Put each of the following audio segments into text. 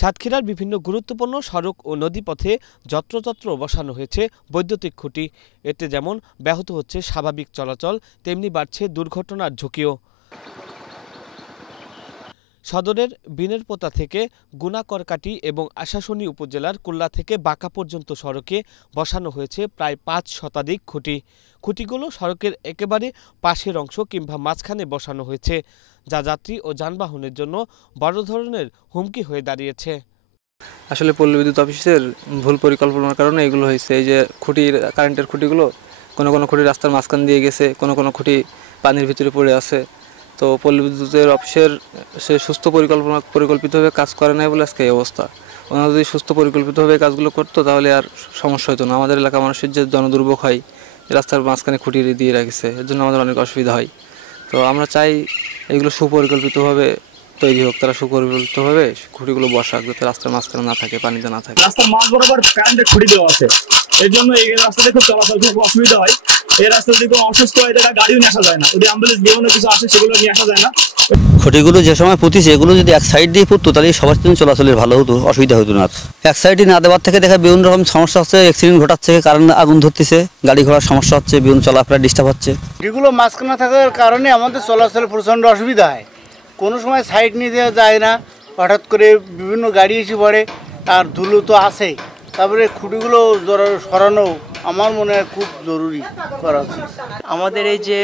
সাতক্ষীরার বিভিন্ন গুরুত্বপূর্ণ সড়ক ও নদীপথে যত্রতত্র বসানো হয়েছে বৈদ্যুতিক খুঁটি। এতে যেমন ব্যাহত হচ্ছে স্বাভাবিক চলাচল, তেমনি বাড়ছে দুর্ঘটনার ঝুঁকিও। সদরের বিনেরপোতা থেকে গুনাকরকাটি এবং আশাশুনি উপজেলার কুল্লা থেকে বাঁকা পর্যন্ত সড়কে বসানো হয়েছে প্রায় ৫ শতাধিক খুঁটি। খুঁটিগুলো সড়কের একেবারে পাশের অংশ কিংবা মাঝখানে বসানো হয়েছে, যা যাত্রী ও যানবাহনের জন্য বড় ধরনের হুমকি হয়ে দাঁড়িয়েছে। আসলে পল্লী বিদ্যুৎ অফিসের ভুল পরিকল্পনার কারণে এগুলো হয়েছে। এই যে কারেন্টের খুঁটিগুলো কোনো খুঁটি রাস্তার মাঝখান দিয়ে গেছে, কোনো খুঁটি পানির ভিতরে পড়ে আছে। তো পল্লী বিদ্যুতের অফিসের সে সুস্থ পরিকল্পিতভাবে কাজ করে নাই বলে আজকে এই অবস্থা। ওনারা যদি সুস্থ পরিকল্পিতভাবে কাজগুলো করতো তাহলে আর সমস্যা হতো না। আমাদের এলাকা মানুষের যে জনদুর্ভোগ হয়, রাস্তার মাঝখানে খুঁটি দিয়ে রাখছে, এর জন্য আমাদের অনেক অসুবিধা হয়। তো আমরা চাই এগুলো সুপরিকল্পিতভাবে তৈরি হোক, তারা সুপরিকল্পিতভাবে খুঁটিগুলো বসাক, যাতে রাস্তার মাঝখানে না থাকে, পানিতে না থাকে। রাস্তার মাঝ বরাবর কারেন্টের খুঁটি দেওয়া আছে, এর জন্য এই রাস্তাতে খুব চলাচল খুব অসুবিধা হয়। এই রাস্তা যদি কোনো অসুস্থ হয় তারা গাড়িও নিয়ে আসা যায় না, যদি অ্যাম্বুলেন্স বিভিন্ন কিছু আসে সেগুলো নিয়ে আসা যায় না। খুঁটিগুলো যে সময় পুঁতিছে এগুলো যদি এক সাইড দিয়ে পুঁততো তাহলে সবার জন্য চলাচলের ভালো হতো, অসুবিধা হতো না। এক সাইডে না দেওয়ার থেকে দেখা বিভিন্ন রকম সমস্যা হচ্ছে, অ্যাক্সিডেন্ট ঘটাচ্ছে, কারেন্ট আগুন ধরতেছে, গাড়ি ঘোড়ার সমস্যা হচ্ছে, বিভিন্ন চলাফেরা ডিস্টার্ব হচ্ছে। এগুলো মাঝখানে থাকার কারণে আমাদের চলাচলের প্রচণ্ড অসুবিধা হয়। কোনো সময় সাইড নিয়ে দেওয়া যায় না, হঠাৎ করে বিভিন্ন গাড়ি এসে পড়ে, আর ধুলো তো আছেই। তারপরে খুঁটিগুলো সরানো আমার মনে হয় খুব জরুরি করা উচিত। আমাদের এই যে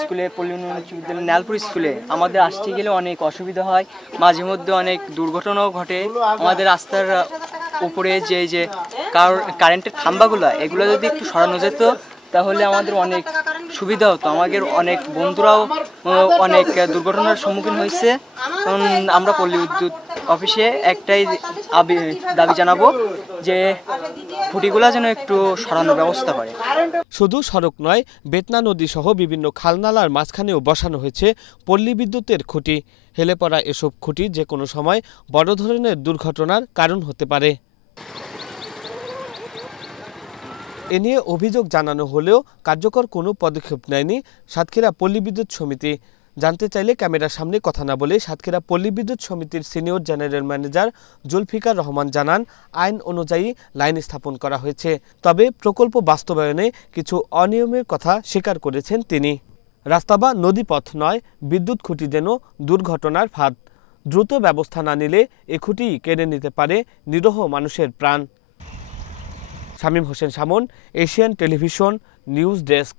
স্কুলে পল্লী উন্নয়ন উচ্চ বিদ্যালয় নেয়ালপুর স্কুলে আমাদের আসতে গেলে অনেক অসুবিধা হয়, মাঝে মধ্যে অনেক দুর্ঘটনাও ঘটে। আমাদের রাস্তার উপরে যে কারেন্টের খাম্বাগুলো এগুলো যদি একটু সরানো যেত তাহলে আমাদের অনেক সুবিধা হতো। আমাদের অনেক বন্ধুরাও অনেক দুর্ঘটনার সম্মুখীন হয়েছে। আমরা পল্লী বিদ্যুৎ অফিসে একটাই দাবি জানাবো যে খুঁটিগুলো যেন একটু সরানোর ব্যবস্থা করে। শুধু সড়ক নয়, বেতনা নদী সহ বিভিন্ন খালনালার মাঝখানেও বসানো হয়েছে পল্লী বিদ্যুতের খুঁটি। হেলে পড়া এসব খুঁটি যে কোনো সময় বড় ধরনের দুর্ঘটনার কারণ হতে পারে। এ নিয়ে অভিযোগ জানানো হলেও কার্যকর কোনো পদক্ষেপ নেয়নি সাতক্ষীরা পল্লী বিদ্যুৎ সমিতি। জানতে চাইলে ক্যামেরার সামনে কথা না বলে সাতক্ষীরা পল্লী বিদ্যুৎ সমিতির senior general manager Zulfikar Rahman জানান, আইন অনুযায়ী লাইন স্থাপন করা হয়েছে, তবে প্রকল্প বাস্তবায়নে কিছু অনিয়মের কথা স্বীকার করেছেন তিনি। রাস্তা বা নদীপথ নয়, বিদ্যুৎ খুঁটি যেন দুর্ঘটনার ফাঁদ। দ্রুত ব্যবস্থা না নিলে এ খুঁটি কেড়ে নিতে পারে নিরীহ মানুষের প্রাণ। Shamim Hossain Shamon, Asian television news desk.